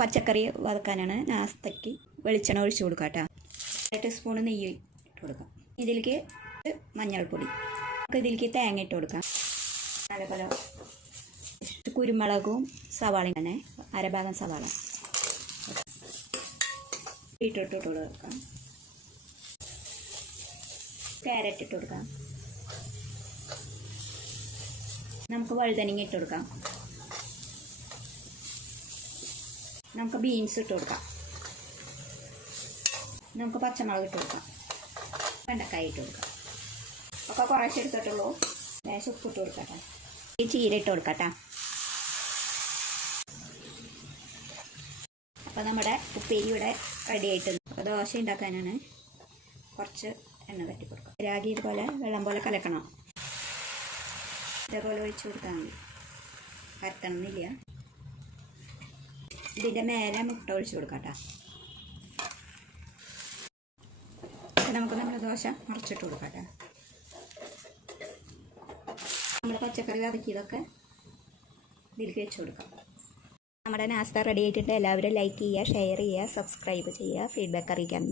പച്ചക്കറി വറുക്കാനാണ് നാസ്തയ്ക്ക് വെളിച്ചെണ്ണ ഒഴിച്ചു കൊടുക്കാം കേട്ടോ. 1 ടീസ്പൂൺ നെയ്യ് ഇട്ട് കൊടുക്കാം. ഇതിലേക്ക് മഞ്ഞൾപ്പൊടി, ഇതിലേക്ക് തേങ്ങ ഇട്ട് കൊടുക്കാം. അതേപോലെ കുരുമുളകും സവാളയും തന്നെ, അരഭാഗം സവാള ഇട്ട് കൊടുക്കാം. ക്യാരറ്റ് ഇട്ട് കൊടുക്കാം. നമുക്ക് വഴുതനങ്ങ ഇട്ട് കൊടുക്കാം. നമുക്ക് ബീൻസ് ഇട്ട് കൊടുക്കാം. നമുക്ക് പച്ചമുളക് ഇട്ട് കൊടുക്കാം. വെണ്ടക്കായ ഇട്ട് കൊടുക്കാം. ഒക്കെ കുറേശ്ശെ എടുത്തിട്ടുള്ളൂ. ലേശം ഉപ്പ് ഇട്ട് കൊടുക്കട്ടെ. ഈ ചീര ഇട്ട് കൊടുക്കട്ടെ. അപ്പോൾ നമ്മുടെ ഉപ്പേരി ഇവിടെ റെഡി ആയിട്ടുണ്ട്. അപ്പോൾ ദോശ ഉണ്ടാക്കാനാണ്. കുറച്ച് എണ്ണ തട്ടി കൊടുക്കാം. രാഗി ഇതുപോലെ വെള്ളം പോലെ കലക്കണം. ഇതേപോലെ ഒഴിച്ച് കൊടുത്താൽ മതി. പരത്തണമെന്നില്ല. ഇതിൻ്റെ മേലെ മുട്ട ഒഴിച്ച് കൊടുക്കാം കേട്ടോ. നമുക്ക് നമ്മുടെ ദോശ മറിച്ചിട്ട് കൊടുക്കാം കേട്ടോ. നമ്മുടെ പച്ചക്കറി വതക്കിയതൊക്കെ ഇതിലേക്ക് വെച്ച് കൊടുക്കാം. നമ്മുടെ നാസ്ത റെഡി ആയിട്ടുണ്ട്. എല്ലാവരും ലൈക്ക് ചെയ്യുക, ഷെയർ ചെയ്യുക, സബ്സ്ക്രൈബ് ചെയ്യുക, ഫീഡ്ബാക്ക് അറിയിക്കാം.